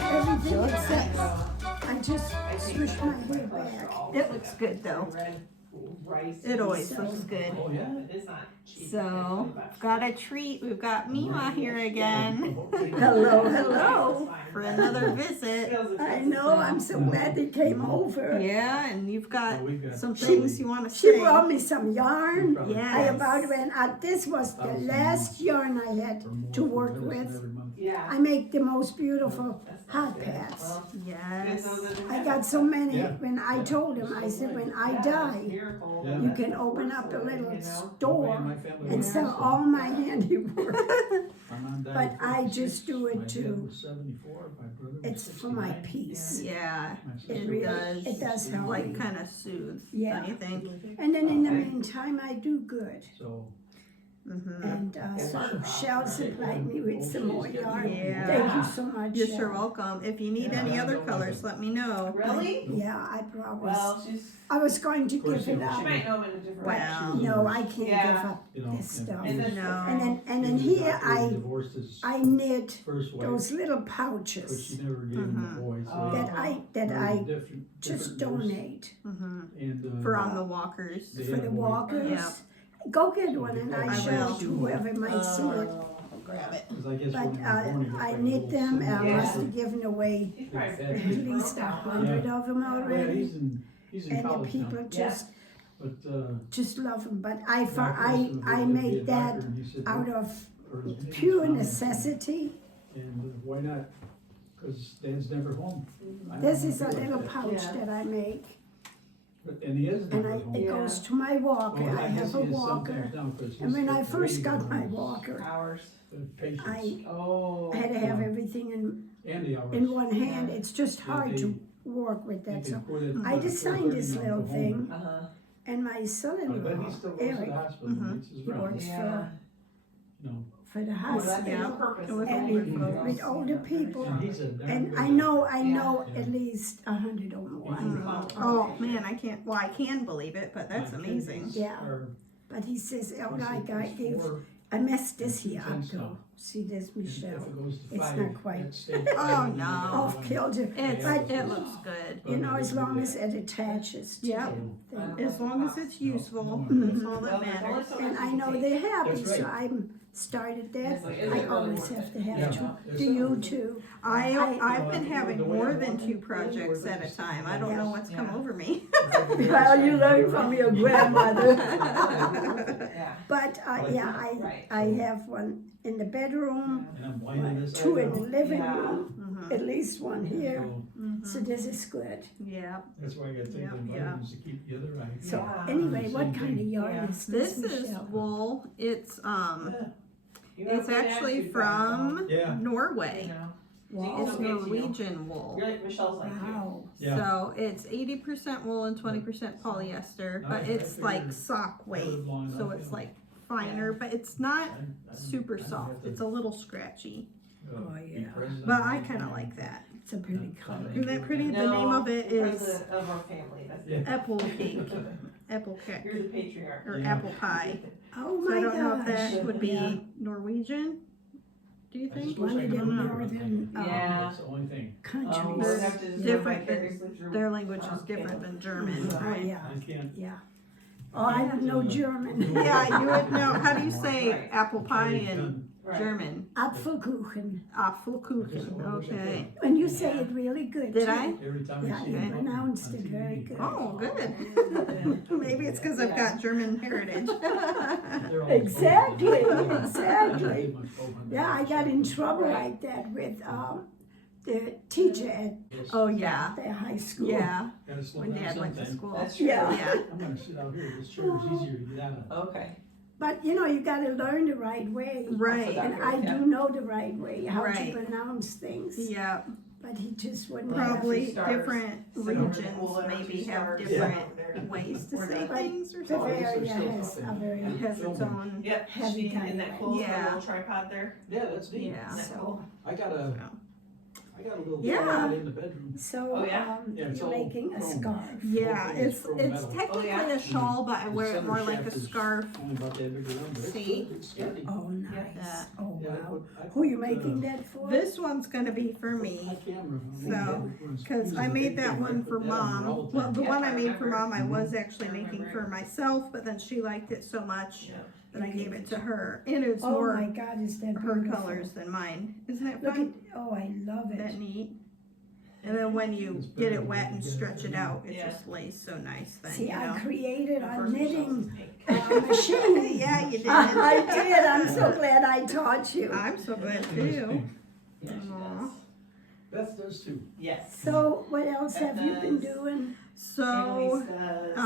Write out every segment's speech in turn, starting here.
everything except I just swish my hair back. It looks good though. It always looks good. Oh, yeah? So, got a treat. We've got Mema here again Hello, hello. for another visit. I know, I'm so glad they came over. Yeah, and you've got Well, we've got some so things many. you want to She say. brought me some yarn. Yes. I about ran out. This was the last yarn I had to work with. I make the most beautiful hot pads. Yes. I got so many. When I told him, I said, when I die, you can open up a little store and sell all my handiwork. But I just do it to, it's for my peace. Yeah, It it does help. like kind of soothe. Yeah. Don't you think? And then in the meantime, I do good. So, And so Shell supplied me with some more yarn. Yeah. Thank you so much. You're Shell. sure welcome. If you need any other colors, let me know. Really? Yeah, I promise. Well, she's. I was going to give it She up, might know him in a different but way. no, I can't Yeah. give up you know, this stuff. And then- No. And then here divorced his I knit first wife, those little but pouches she never gave him a boy. So that I different just divorce. donate And, For on the walkers. They for had the a boy. walkers. Yeah. Go get one and I I show will. it to whoever might see it. I'll grab it. 'Cause I guess But when we were born, he got I like a knit little them and I symbol. must have given away He's probably Yeah. at least 100 of them Yeah, already. he's in And the college now. people But, just love them. But my husband I wanted to be a made that doctor, and he said, out "Well, of for his name, pure Tom." necessity. And why not? Cause Dad's never home. I don't This wanna is a be like little that. pouch Yeah. that I make, And he is and never home. it goes to my walker. Well, I guess have a he is walker, sometimes now, 'cause and when his I first waiting got my room is walker, Hours. the patience Oh. I had to have everything and the hours. in one hand. It's just Yeah, hard they- to work with You that. can So quit it I at designed this 4:30 and little go thing, home. Uh-huh. and my But he son-in-law still goes to the Eric, hospital, and it's his he round, works Yeah. you know. for the Well, hospital. that's Yeah. the purpose. It was And wonderful. with older people. And he's a darn And good I know Yeah. at least 100 or more. Oh man, I can't. Well, I can believe it, but that's My amazing. kids Yeah. are- But he says, oh, he I said got there's gave. four, I messed this and here two up cents though. now. See this, If Michelle? it goes to It's five, not quite- that's state Oh, five, no. Off kilter. It looks good. You know, as long as it attaches to Yeah. the thing. As long as it's useful, No. that's all that Well, there's only matters. so much And you I can know take. they're happy, That's so right. I'm started that. It's like, is I it really always worth have it? to have Yeah. two. It's Do you something. too? I've been having more than 2 projects at a time. I don't know what's come Yeah. over me. Well, you learn from your grandmother. Yeah. But yeah, Right. I have one in the bedroom, And I'm winding this two out in the now. living Yeah. room, at least one here. So So this is good. Yeah. that's why I gotta take the Yeah. vitamins to keep the other eye. So Yeah. anyway, what Same kind of thing. yarn Yeah. is this, This is Michelle? wool. It's You have it's good actually attitude, Grandma. from Yeah. You Norway. know. Wow. It's okay to you. Norwegian wool. You're like Michelle's like you. Wow. Yeah. So it's 80% wool and 20% polyester, but I it's figured like sock weight. long So enough, it's yeah. like finer, but it's not I super don't have soft. to, It's a little scratchy. Oh, be yeah. president But all I the kind of time. like that. It's a pretty color. Isn't that pretty? The No, name of it the is president of our family. That's Yeah. it. apple cake, apple cake, You're the patriarch. or Yeah. apple pie. Oh So I my don't know if gosh. that would be Yeah. Norwegian. Do you I think? just wish One I of could them remember northern, everything. Yeah. That's the only thing. Oh, countries. we'll have to just Different go vicariously through. Their language is different than German, Oh, right? yeah, I can't. yeah. Oh, I don't know German. Yeah, you would know. How do you say Right. apple pie Already in done. Right. German? Apfelkuchen. Apfelkuchen. Okay. And you say it really good. Did too. I? Every time Yeah, I see you him pronounced on it TV. very good. Oh, good. Maybe it's because I've got German heritage. They're all- Exactly, I exactly. did my 1200. Yeah, I got in trouble like that with the teacher at Oh yeah, the high school. yeah. Gotta slow When down Dad went to sometime. school. That's true. Yeah. Yeah. I'm gonna sit out here, this chair is easier to get out of. Okay. But you know, you gotta learn the right way. Right. And I do know the right way, how Right. to pronounce things. Yeah. But he just wouldn't Probably She starts different similar to regions Poland, maybe she have starts different there. ways to say But things or The something. Bavaria has a very, It has its own. Yep. Heavy She kind in of that closed Yeah. little tripod there. Yeah, that's neat. Yeah. so, I got a, I got a little Yeah. closet in the bedroom. So, Oh, yeah? Yeah, it's you're all making a chrome. scarf. Yeah, Whole thing is it's chrome it's metal. technically Oh, yeah? a shawl, but I The wear it center more like shaft a is scarf. only about that big around, but it's See? good, it's sturdy. Oh, nice. Yeah. Oh, Yeah, wow. I Who are you put, making that for? This one's gonna be for my me, camera. So, because I made that one for Mom. Well, the one I made for Mom, I was actually making for myself, but then she liked it so much Yeah. that I gave it to her. And it's Oh my more God, is that her beautiful? colors than mine. Isn't that Look at, fun? oh, I love That it. neat? And then when you get it wet and stretch it out, it Yeah. just lays so nice then, See, you I know? created The a first one knitting was pink. machine. Yeah, you did. I did, I'm so glad I taught you. I'm so glad It's too. pink. Yeah, she Aw. does. Beth does too. Yes. So, what else have you been Does. doing? So, Annalise does.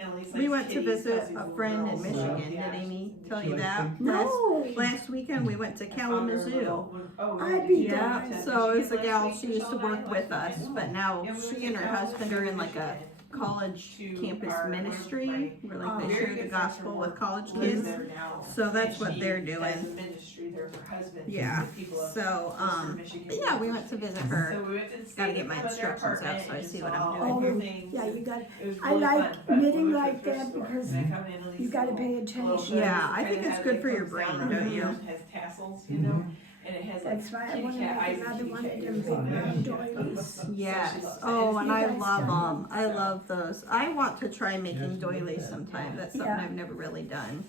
Annalise we likes went to kitties, visit Fuzzy's a little friend in girl, so, Michigan. yeah, Did Amy she's- tell She you likes that? pink. No. Last weekend we went to I found her a Kalamazoo. little- oh, I'd did be you down. Yeah, go to so it's a Michigan gal, last she week, used to Michelle work and I with last us, weekend? but now And we went she to and her husband are in like a Michigan college to campus our- ministry, where like they very share the good gospel friend with from college lives kids. there now. So that's And what she they're has doing. a ministry there, her husband. Yeah, the people of so, Western Michigan but yeah, we went to visit her. So we went to Gotta get my stay at their instructions out apartment so I and see what I'm saw doing all here. the things. Yeah, you got, It was I really like fun, but knitting we went to like the thrift that store, because and I found Annalise you gotta little- pay little attention. Yeah, hood. I think Kinda it's has, good like, for your comes down brain, on don't the you? end, Has tassels, you know, and it has like That's why I kitty wanna cat make eyes and another kitty one cat of them ears big on there. round doilies. Yes, oh, and You I guys love done them, I love those. I want to try making doilies sometime, that's something Yeah. I've never really done.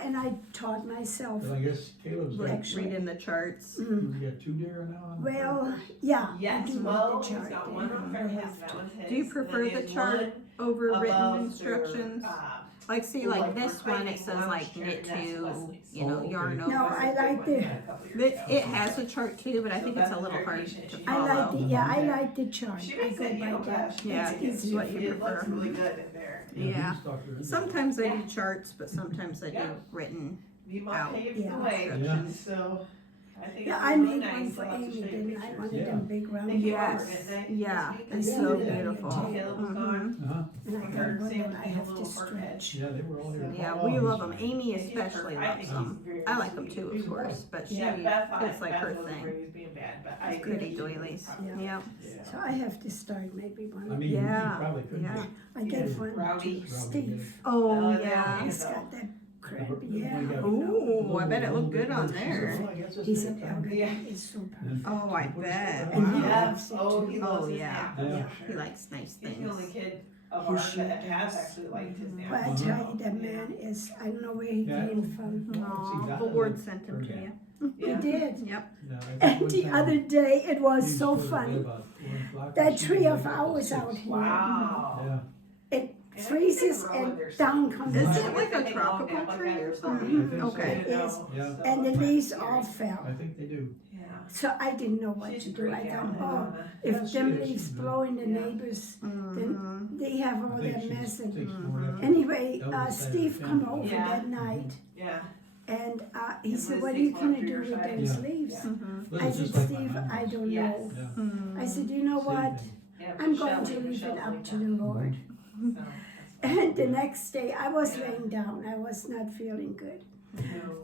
And I taught myself. But I guess Caleb's got, Like reading the charts. Mm. you got 2 deer now on the Well, yeah, I Yes, do well, read the he's chart. got one from I his, have that to. one's his. Do you and prefer then the there's chart one over written above instructions? their, Like see, like like this one, it reclining says lounge like chair, knit and that's to, Leslie's. you know, Oh, okay. yarn No, over. I like the, It has a chart too, but I think it's a little hard to I like follow. I like the chart. She I makes go it, you know, by that. best. Yeah, It's it's easier what for you me. It looks prefer. really good in there. Yeah. beanstalk are in there. Sometimes I do charts, but sometimes I do Yeah. written Mema Out. paved Yeah. the way, Yeah. so I think Yeah, it's I really made nice. one for I'll have to Amy, show you didn't I? pictures. One of Yeah. them big round. They came Yes. over, didn't they? Yeah, This week? it's Yeah, so yeah, yeah, beautiful. yeah. Caleb was Mhm. gone. Uh-huh. And I We got heard one Sam that was I being a have to little hard head. stretch. Yeah, they were all here. Yeah, Oh, we he's love them. fine. Amy Yeah, he's especially perfect. I loves think them. he's very I like them sweet. too, He's of course, but she, Yeah, Beth thought it's like Beth her wasn't thing. where he was being bad, but I It's pretty think she doilies. probably- Yeah. So I have to start maybe one. I mean, Yeah, he probably couldn't. yeah. I gave one Rowdy. to Steve. Oh, yeah. yeah. He's got that crabby hair. Ooh, I bet it looked good on there. He said, Elga, Yeah. that is so perfect. Oh, I bet. And he Wow. loves it Oh, too. he Oh, loves his yeah. nap, that's Yeah. for He sure. likes nice He's the things. only kid of He ours sure that has does. actually liked his nap. But I tell you, that man is, I don't know where he Yeah. came from. Aw, the Lord sent him to you. He Yeah. did. Yep. And the other day, it was so funny. That tree of ours out here, Wow. Yeah. it freezes and down comes the Is tree. it like a tropical tree or something? Mhm. Okay. It is. Yeah. And the leaves all fell. I think they do. Yeah. So I didn't know what She's to a do. great I gal, thought, oh, Mama. if Yeah, she them is. leaves blow in the Yeah. neighbors, Mhm. they have all I think that she mess. And takes more effort. anyway, That was the Steve side come of the over Yeah. that night Yeah. and he And said, Liz what are takes you one gonna for do your with side. those Yeah. leaves? Mhm. Liz I is said, just like my Steve, mom. I don't Yes. know. Yeah. Mhm. I said, you know Same what? thing. Yeah, I'm Michelle- going to leave it Michelle's up like to that. the Lord. So, that's And the next day, I was Yeah. laying down. I was not feeling good. So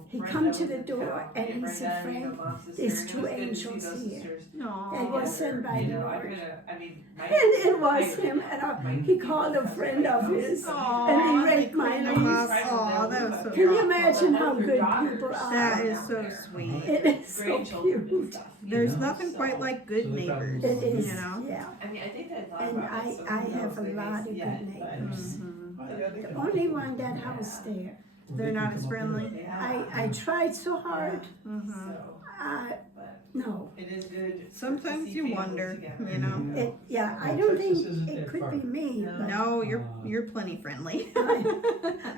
He Brenda come to was the in door town. and Yeah, he Brenda, said, you know, Frank, mom's sister, there's and it two was good to see angels those here. sisters Aw. That was sent by You the know, I Lord. could've- I mean, my- And it was him, and he called a friend of his, Aw, and he they raked my cleaned them leaves. up. Aw, that was so Can you thoughtful. imagine how good people That are? is so sweet. It is so Grandchildren and cute. stuff, you There's know, nothing so- quite like good So they probably neighbors, It is, you know? yeah. I mean, I think I thought And about it, so I who have knows, a they may lot of see good it, but- neighbors. Mhm. Oh, yeah, they The can- only one, that house there. They're not as friendly? Yeah. I tried so hard. Mhm. So, but No, it is good. to Sometimes see you families wonder, together. you know? it, yeah, I Well, don't Texas think isn't it that could far. be me, No. but No, you're plenty friendly.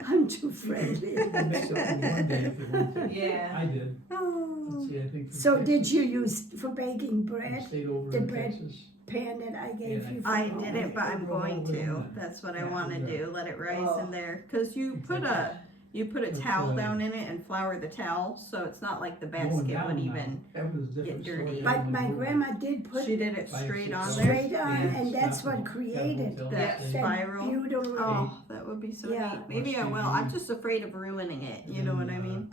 I'm too friendly. You can mix it up with one day if you want to. Yeah. I did. Let's Oh. see, I think. from So did Texas, you use, for baking I bread, stayed over the in bread Texas. pan that I gave Yeah, you? for I home? didn't, but I'm going to. That's what I Yeah, want to yeah. do. Let it rise Oh. in there. Cause you put a You put a But, towel down in it and flour the towel, so it's not like the Going basket down would now, even. that was a different get dirty. story. But my grandma did put She did it Five, straight 6 on hours. there. straight on, Yeah. and that's Stopped what at a created hotel that stay. spiral. beautiful. Oh, that would be so Yeah. neat. Maybe I will. I'm just afraid of ruining it. You know what I mean?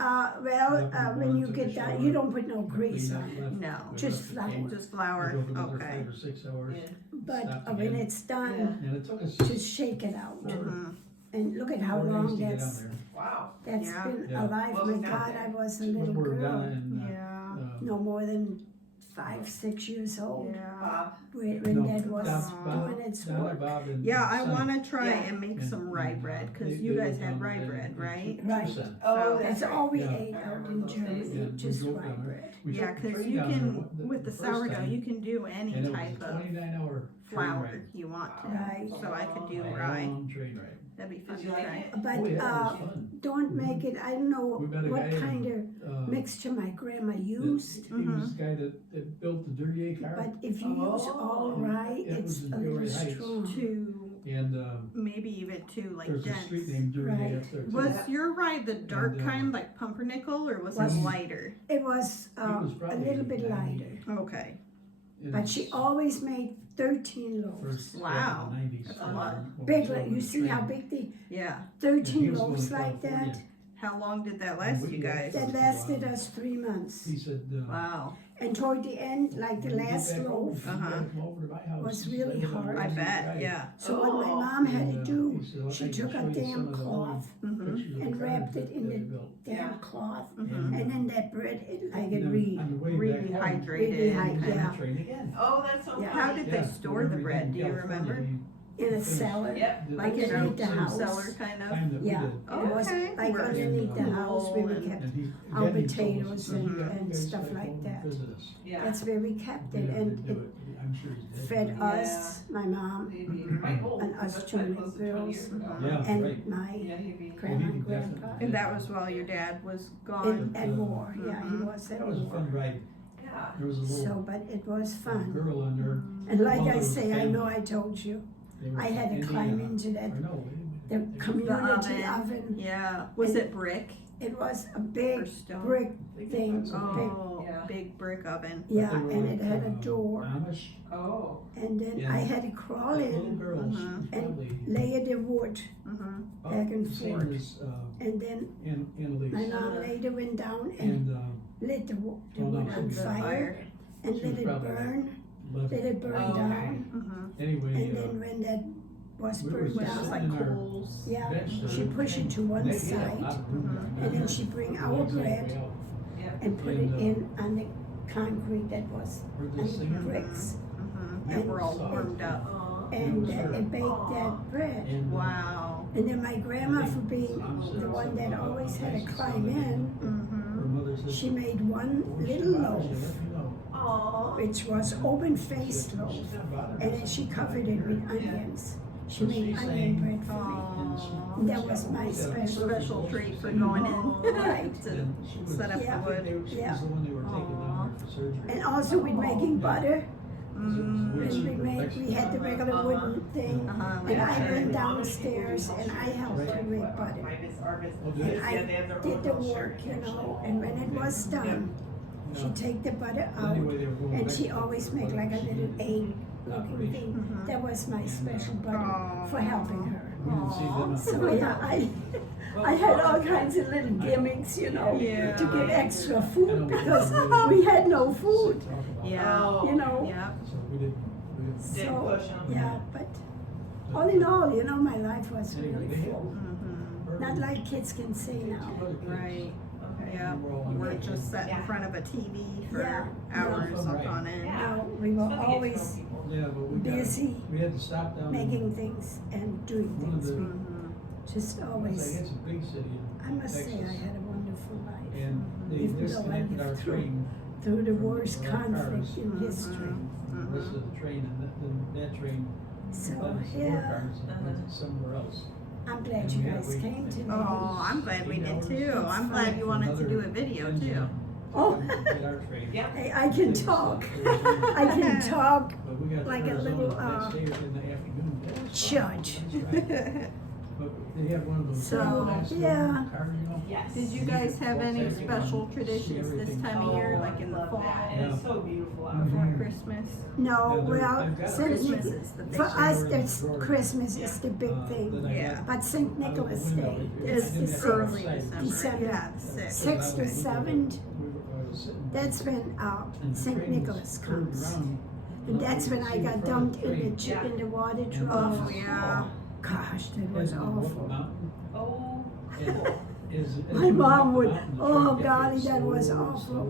When you get done, you don't put no grease on it, No, just flour. just flour. Drove another Okay. 5 or 6 hours. But Stopped when again. it's done, And it took us just shake it out. Mhm. And look at how 4 days long to get down that's there. Wow. Yeah. been Yeah. alive. What My was down God, there? I was a When little we were down girl, in, Yeah. no more than 5, 6 years old, Yeah. Bob. when no, Dad was Bob, doing its Donna, work. Bob, and Yeah, I Sonny. want to try Yeah. and make some And, rye bread because they- you they guys were had down rye there bread, in right? 2%. Oh, That's right. all we Yeah. ate out in Yeah, Germany, we just drove rye down there. bread. We Yeah, took the because train you down there can, the with the first sourdough, time, you can do any and it was type a of 29-hour flour train you want to. Right. So I could do ride. rye. Long train ride. That'd be fun Did to you like try. it? But Oh, yeah, it was fun. don't make it, I don't know We met a what guy kind of mixture my grandma used, He was the guy that built the Duryea car. but if you use all rye, It it's was a in little Duryea Heights. strong. To And maybe even to like there's a street dense. named Duryea Right. up there too. Was your rye the dark And, kind, like pumpernickel, or was Was- it lighter? It was was a probably little bit 90. lighter, Okay. but she always made 13 loaves. First, Wow. yeah, in the 90s. That's a lot. When Big, we drove like, you the see how train. big the Yeah. 13 And he was going loaves to like that? California. How long did that last you guys? That lasted us 3 months. He said, Wow. And toward the end, like the when you get last back home, loaf, you Uh-huh. gotta come over to my house. was He said, really "We're gonna hard. I raise bet. rye." Yeah. so what my Oh. mom had And, to do, he said, "Well, I she can took show a you some damn of the old cloth Mhm. pictures of the and cars wrapped that it in they the built." damn cloth, Mhm. and then that bread, like And it then read. on the way Really back home, hydrated. Really he was on the yeah. train again. Oh, that's so Yeah. funny. How did they Yeah, store the whenever he bread? Do you California, remember? In a cellar, Yep. like the underneath the Fruit house. cellar kind of. time that we Yeah. did. It was Okay. like Where- underneath the And, house where we and- kept, And he, our again, he told us, potatoes he said, and- "You and guys stuff gotta like come that. Visit us. Yeah. that's where we kept We it, never and did it do it. I'm sure he's dead. fed Yeah. us, my mom, Maybe my goal. And us That's two like little close to 20 girls. years ago. Yeah, right. and my Yeah, he'd be. grandma Well, and he grandpa. definitely- And that was while your dad was gone. At war, yeah, he Mhm. was at That was a war. fun ride. Yeah. There was a So, little but it was fun. girl on there. And like Well, I there was say, I family. know I told you, They were I had to Indiana. climb into that, Or no, the they- community oven. oven. Yeah. Was And- it brick It was a or big stone? brick they thing, got some Oh, Yeah. big brick oven. But yeah, they were and it like, had a door, Amish Oh. and then Yeah. I had to crawl little in, girls, she Mhm. was probably lay the wood, Mm-hmm. about back and the same forth. as, and then Annalise. my mom later went down and And, lit the wood Oh, no, on she was fire, and she let was it probably burn, left. let it burn Oh, okay. down, Mm-hmm. Anyway, and then when that was we were burned just Which was down, like in our coals. yeah, bench she there, pushed it to and one they had a lot side, of room down there. and then she bring our One side bread way out. and put And, it in on the concrete that was Heard on this the singing? bricks, Mm-hmm. And- And we're all warmed up. Oh. and Sure. it baked that bread. And, Wow. And then my grandma, for being the one that always had to climb in, Mm-hmm. her mother said, she made one "Oh, she little bothers you, loaf, let me know." Aw. which was open-faced She loaf, said, "Bother and me." then she covered it with onions. She So made she onion sang, bread for me. Aw. And that was my special. Special treat for going in. Right. To And she was- set up Yeah. I the think they wood. were- She Yeah. was the one they were taking down there for surgery. And also with making butter, Mm. and we had the regular wooden thing, Uh-huh. and I Like went that. downstairs and I helped her make butter. Mine is our business. Oh, did And it? Yeah, they have I their did own the little work, shirt. you know, and when it was done, she'd take the butter out, Anyway, they were going and back she to always the make like a she little did egg looking operation. thing. Mhm. That was my special butter Aw. for helping her. We didn't see them on So the- yeah, I had all kinds of little gimmicks, you know, Yeah. to get extra food because we had no food, Talk about Yeah. Oh. you know. Yeah. it. So we didn't. Didn't So, push 'em. yeah, but all in all, you know, my life was Anyway, really they had- full. Mm-hmm. Not like kids can say now. Right. Okay. Yeah. We were all You weren't on just sat in Yeah. front of a TV for Yeah. hours Yeah. upon end. Yeah. No, we were It's fun to get to know always people. Yeah, but we got, busy we had to stop down. making things and doing One of things. the- We Mm-hmm. just It's always, a big city. I must say, I Texas. had a wonderful life. And they Even though I disconnected our lived through- train, Through the worst Our conflict cars. in Mhm. history. from the rest of the train, and that train, So, led us to our yeah, cars and went somewhere else. I'm glad you guys came today. Oh, I'm glad we did too. It's I'm glad you wanted to do a video too. Oh. Get our train. Yeah. Hey, I can talk. I can talk But we got to like a Arizona little, the next day in the afternoon. That was fun. judge. That's right. But they have one of those. So, nice little yeah. car, you know? Yes. Did you guys have any special traditions this time of year, like in the love fall that. And it's so beautiful out before here. Christmas? No, Yeah, well, I've got Saint Christmas Nic- is the for big us, thing. that's Christmas is the big thing. Yeah. But Saint Nicholas Day is the Early 6th, December. December. Yeah, the 6th. 6th or 7th, that's when Saint Nicholas comes. And that's when I got dumped in the water Oh, trough. yeah. Gosh, that was awful. Oh, cool. My mom would, oh golly, that was awful.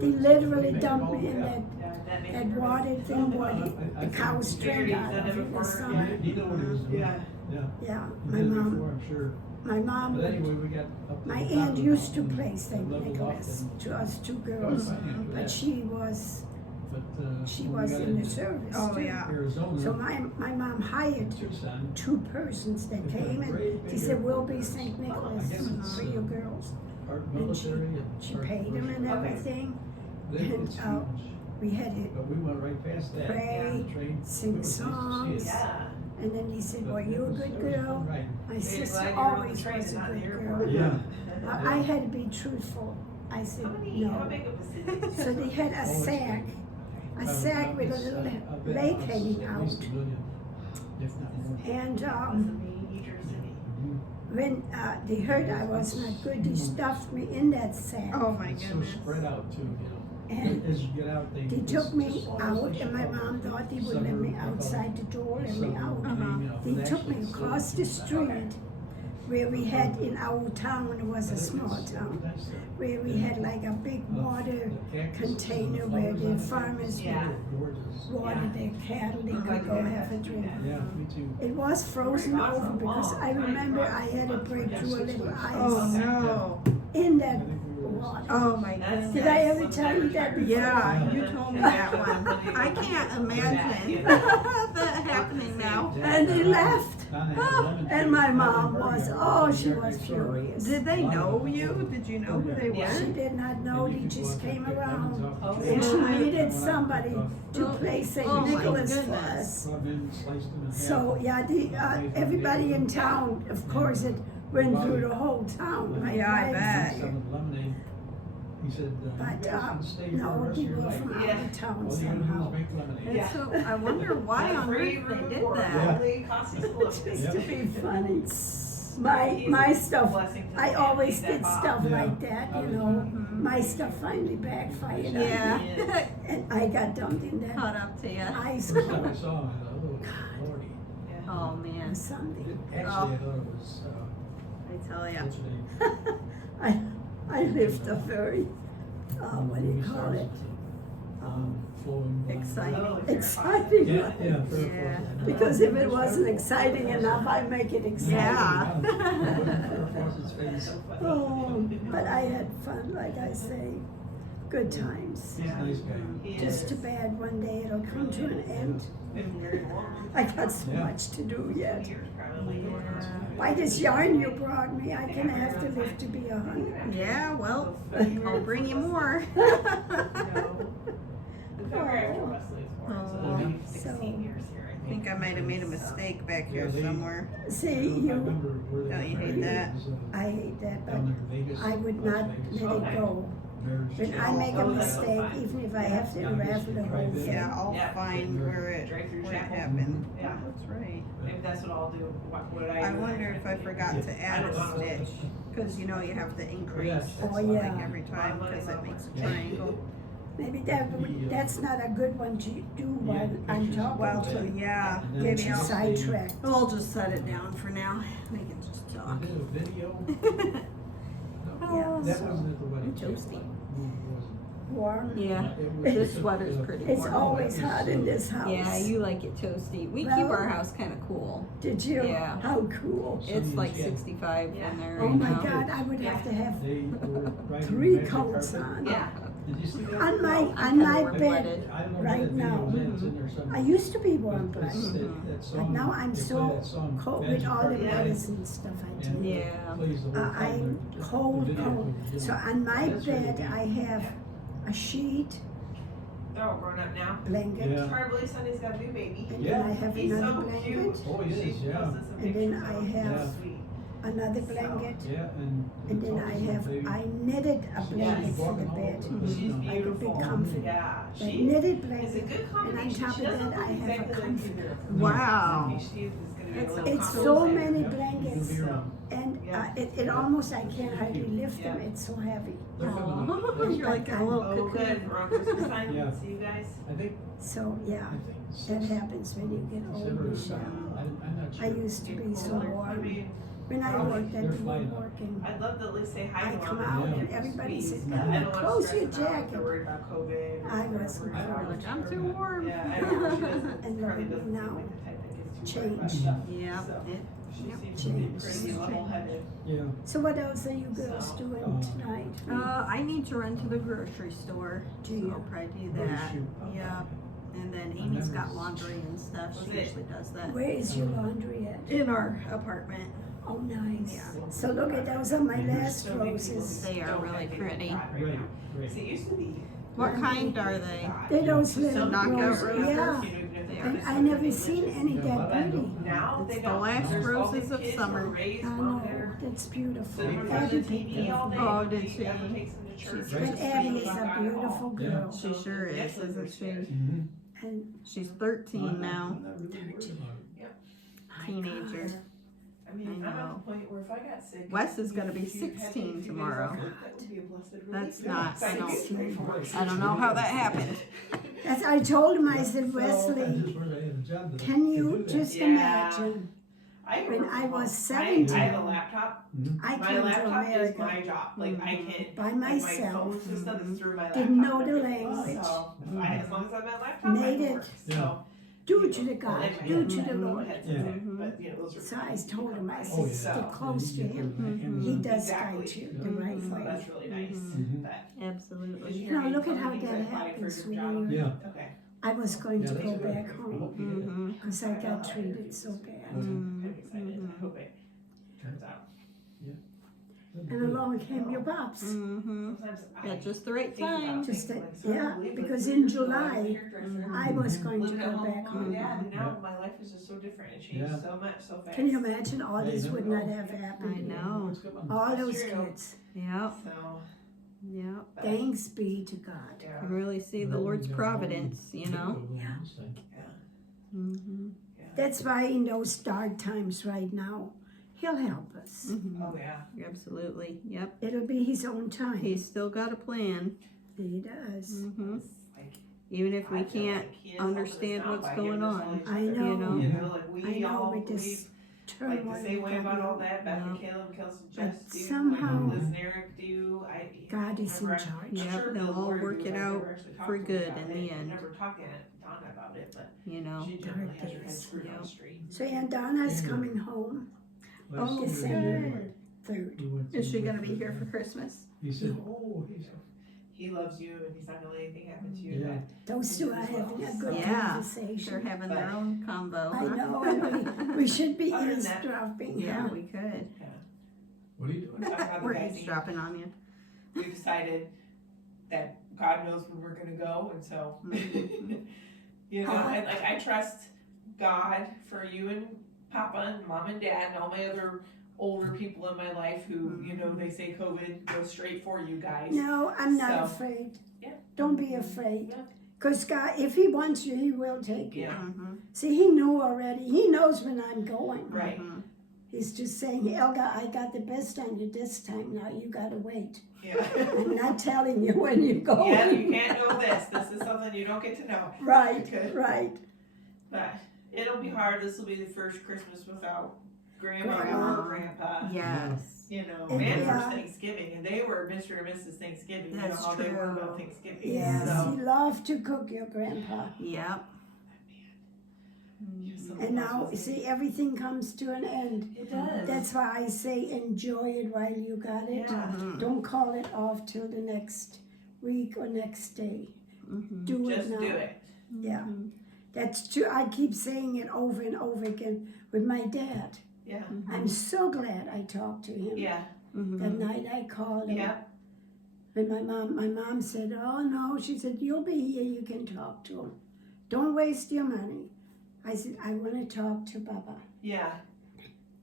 They literally dumped me in that Yeah, that makes that me water thing where the cows straight out of it or something. You know what he was doing. Yeah. Yeah. Yeah, He my did it mom, before, I'm sure. my mom, But anyway, we got up to my the top aunt of used the to mountain play and Saint leveled Nicholas off to us two and girls, got a fine for but that. she was But, when we got in the into service Oh, too. yeah. Arizona, So my mom hired Tucson, 2 persons that They put a came and great she big said, we'll be Saint I Nicholas guess it's, for you girls. part And she- military and She part paid them and commercial. everything. They- and, it's uh, huge. We had it, But we went right past that. pray, The train, sing it was nice to see songs. it. Yeah. and then he said, But well, it you a was- good it was girl. fun riding. My You're sister glad you're on the always train was a and not in the good airport. girl. Yeah. I had to be truthful. I said, How many, how no. big of a city is So they had a Oh, it's sack, big. a sack with a It's, little I bet lake it's hanging at out. least $1 million, if not more. And That's a major city. when they heard I was not good, they stuffed me in that sack. Oh, my It's so goodness. spread out too, you know. And As you get out, they it's took me just almost out, like and my Chicago. mom thought they would let me outside the door, let me out. They took me across the street where we had in our town, it was a small town, where we had like a big water container where the farmers Yeah. would water their cattle, they could go have a drink. Yeah, me too. It was frozen over because I remember I had to break through a little Oh, ice no. in that water. Oh, my goodness. Did I ever tell you that before? Yeah, you told me that one. I can't imagine that happening now. And they left. Donna had a lemon And tree. my I mom remember was, that. oh, she Yeah, was I saw it. furious. Did they know you? Did you know who they Yeah. She were? did not know, And they you could just go out came and pick lemons around. off the Oh, And tree. she yeah. needed somebody to play Oh, St. my Nicholas for goodness. us. Brought 'em in, sliced 'em in half. So, yeah, everybody in town, of course, it went through the whole town. My Yeah, I wife- bet. Some of the lemonade. He said, you But, guys can stay here the no, rest of they your were life. from out Yeah. of town All you gotta do somehow. is make lemonade. And Yeah. so I wonder why on Free earth they room did for that. only cost us a little bit. Just to be funny. He's My a stuff, blessing to the I family always that did Bob- stuff Yeah. like that, you know. My stuff finally backfired on me. Yeah. And I got dumped in that Caught up to you. ice First time I cold saw him, I thought, oh, lordy. Yeah. Oh, man. or something. Actually, I thought it was, I tell ya. what's her name? I lived a very, what do you call it? Flowing. blonde. Exciting. Oh, Exciting Yeah, life. yeah. very Yeah. close. Because if it wasn't exciting enough, I make it exciting. Yeah. Across his face. Oh, but I had fun, like I say, good times. He's a nice guy. He Just is. too bad one day it'll come to an end. Been very long. I got so Yeah. much to do yet. Years probably. By this yarn you brought me, I can have to live to be 100. Yeah, well, I'll bring you more. No. The cover after Wesley's born, so that'll be 16 years here, I I think. think I might have made a mistake back here Yeah, they- somewhere. See, I you, remember where they Don't you were hate married. that? It was, I hate that, but down there in Vegas, I would Las not Vegas. let it go. Marriage When I church. make a mistake, even if I have to unravel the whole thing. Yeah, I'll Yeah. find where it Drive-through Jambo. happened. Yeah. That's right. Maybe that's what I'll do. What I wonder if I forgot to add a stitch, cause you know you have to increase Oh, something yeah. every time, cause it makes a triangle. Maybe that's not a good one to do while I'm Well, talking to you. yeah, And then maybe Get you I'll, sidetracked. I'll just set it down for now. We can just I talk. did a video. No, Yeah, that so- wasn't at the wedding. I'm toasty. No, it wasn't. Warm. Yeah, It was- this sweater's pretty It's warm. always hot in this house. Yeah, you like it toasty. We keep Well- our house kinda cool. Did you? Yeah. How cool. It's like Yeah. 65 Yeah. in there Oh right my now. God, I would have to have They were riding 3 magic coats carpet. on. Yeah. Did you see that? On my, I'm on kinda my warm bed. blooded. I don't know right where that now. video is, it's in there somewhere. I used to be warm But blooded. it's that But song- now I'm they play so that song, cold with Magic all the Carpet Ride, medicine stuff I and take. Yeah. it plays the whole time. I'm The cold, video cold. was doing So it. on my That's really bed, neat. I have a sheet they're all grown up now. blanket, Yeah. It's hard to believe Sunday's got a new baby. and Yeah. then I have He's another so cute. blanket, Oh, he is, She yeah. posted some And then pictures I of him. have- So sweet. another blanket, Yeah, and. and then I knitted a blanket for the bed. She's Like a beautiful. big comfort. Yeah, That she knitted is a blanket, good and on combination. top She of doesn't that, I look have a exactly like comfort. either. Wow. She is gonna be a little It's cozy. so many Yeah. blankets, Yeah. and Yeah. it almost, I can't hardly lift them, it's so heavy. They're coming up. Oh, you're like a little Oh, good. cocoon. We're on Christmas time. Yeah. See you guys. I think, So, yeah, I think. that happens when you get Seven or older. seven. I'm not sure. I used to be so I warm. mean, When I worked at They're the flying up. woodworking, I'd love to at least say hi I to them. come out and Yeah. everybody said, Sweet. "Oh, I don't wanna close stress your them out if jacket." they're worried about COVID. or I they're wasn't worried about- Like, I'm too warm. Yeah, I know. She doesn't, And Carly then doesn't now, seem like the type that gets too worried about change. stuff. Yep. So, It- She Yep. seems to be Change. pretty level-headed. Yeah. So what else are you girls doing tonight? I need to run to the grocery store. Do you? So I'll probably do that. Yep. And then Amy's got laundry and stuff. She usually does that. Where is your laundry at? In our apartment. Oh, nice. Yeah. So look at those are my last So many people roses. They are don't really think pretty. they're hot Right, now. right. See, it used to be. What kind are they? They're those So little knockout roses, roses? yeah. And I never seen any that pretty. Now It's they the got last there's all roses these of kids summer. were raised I on know, their that's beautiful. sitting in front of Abby the picked TV all them. day. Oh, did she? Ever takes them to church. She's But Abby is a beautiful girl, She sure is, isn't she? Mm-hmm. and She's 13 now. I'm not really worried about it. my Teenager. God, I mean, I I'm at know. the point where if I got sick. Wes is gonna be if you had me 16 a few days tomorrow. off work, that would be a blessed relief. That's not- So I don't- get ready for work. I don't know how that happened. As I told him, I said, I Wesley, just wish I had a job that I can could you do that. just Yeah. imagine, I when work I from was home. 17, I have a laptop. I My came to laptop is my America job. Like I can. by like, my myself, phone system is through my laptop. didn't know and the everything. language. So as long as I'm at laptop, Made I can it. work. Yeah. So. due to the God, Anyway, due to the I Lord. had Yeah. some, but, you know, those are So I told him, I Oh, said, yeah. stick close to him. He does guide you the right So way. that's really nice. Mhm. But Absolutely. You know, look at how that happens when you're, Yeah. okay. I was going to Yeah, go that's good. back home Mm-hmm. because I got treated so bad. I'm excited. I hope it turns out. And along came your pops. Mm-hmm. Sometimes At just the right time. Just that, yeah, because in July, I was going to living at go home back with mom and home. dad, and now my life is just so different. It changed Yeah. so much so fast. Can you imagine all this would not have I happened? know. All those That's true. kids. Yep. So, Yep. but, Thanks be to God. yeah. You really see the Lord's providence, you know? Yeah. Mm-hmm. That's why in those dark times right now, He'll help us. Mm-hmm. Oh yeah. Absolutely. Yep. It'll be His own time. He's still got a plan. He does. Mm-hmm. It's like, Even if we I feel can't like he is helping us understand now what's by going giving us all on. these I different- know. You know, like we I know all with this believe turmoil. like the same way we've about got all now. that. Beth and Yeah. Caleb, Kelsey, But Jess do. somehow- like Liz and Eric do. God is in Remember, charge. Yep, I'm sure they'll the all Lord work knew, it I out never actually talked for to him good about in it. the I end. never talked to Donna about it, but You know? she generally Dark has her head days. screwed on Yep. straight. So Aunt Donna's coming home Oh, December 3rd. Is she gonna be here for Christmas? He said, oh, he's. He loves you, and he's not gonna let anything happen to you. Yeah. Those two are having a good Yeah. They're conversation. having their own combo. I huh? know, and we should be Other than that- eavesdropping. Yeah, huh? we could. What are you doing? Talk about the We're vaccine. eavesdropping on you. We decided that God knows when we're gonna go, and so Mhm. you know, and like I trust God for you and Papa and Mom and Dad and all my other older people in my life who, you know, they say COVID goes straight for you guys. No, I'm not So, afraid. yeah. Don't be afraid. Yeah. Because God, if He wants you, He will take you. Yeah. Mhm. See, He knew already. He knows when I'm going. Right. Mhm. He's just saying, Elga, I got the best on you this time. Now you got to wait. Yeah. I'm not telling you when you go. Yeah, you can't know this. This is something you don't get to know. Right, Okay. right. But it'll be hard. This will be the first Christmas without Grandma Grandma. or Grandpa. Yes. You know, And and yeah. first Thanksgiving, and they were Mr. and Mrs. Thanksgiving. That's you know how they were true. about Thanksgiving. Yes, So, He loved to cook your grandpa. Yep. And now, see, everything comes to an end. it does. That's why I say enjoy it while you got it. Yeah. Mhm. Don't call it off till the next week or next day. Mhm. Do Just it now. do it. Yeah. Mhm. That's true. I keep saying it over and over again with my dad. Yeah. I'm so glad I talked to him. Yeah. That Mhm. night I called him. Yeah. And my mom said, oh no, she said, you'll be here, you can talk to him. Don't waste your money. I said, I want to talk to Baba. Yeah.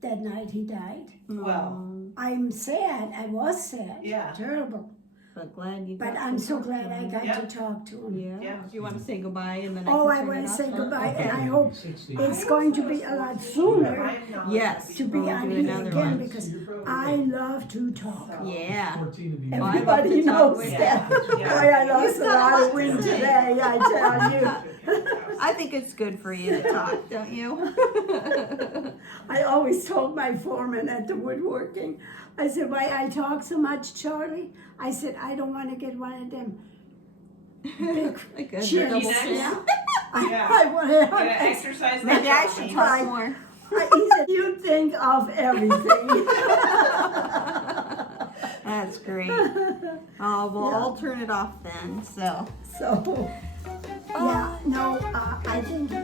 That night he died. Well. I'm sad, I was sad. Yeah. Terrible. But glad you. But got I'm to so talk to glad I him. got Yeah. to talk to him. Yeah. Yeah. Do you want to say goodbye and then I Oh, can I turn want it to off? say goodbye, Okay. and I hope 60. it's going to be a lot sooner Yes. to be we'll on do here another again one. because I love to talk. Yeah. 14 to be. Well, I love Everybody to talk knows with that. you. Boy, I lost You've a got a lot lot of to wind say. today, I tell you. I think it's good for you to talk, don't you? I always told my foreman at the woodworking, I said, why I talk so much, Charlie? I said, I don't want to get one of them big Like a chins. double G-necks? chin. Yeah. Yeah. I want to You have gotta exercise that Maybe I muscle. should talk more. He said, you think of everything. That's great. Oh, well, I'll turn it off then, so. So, yeah, no, I think we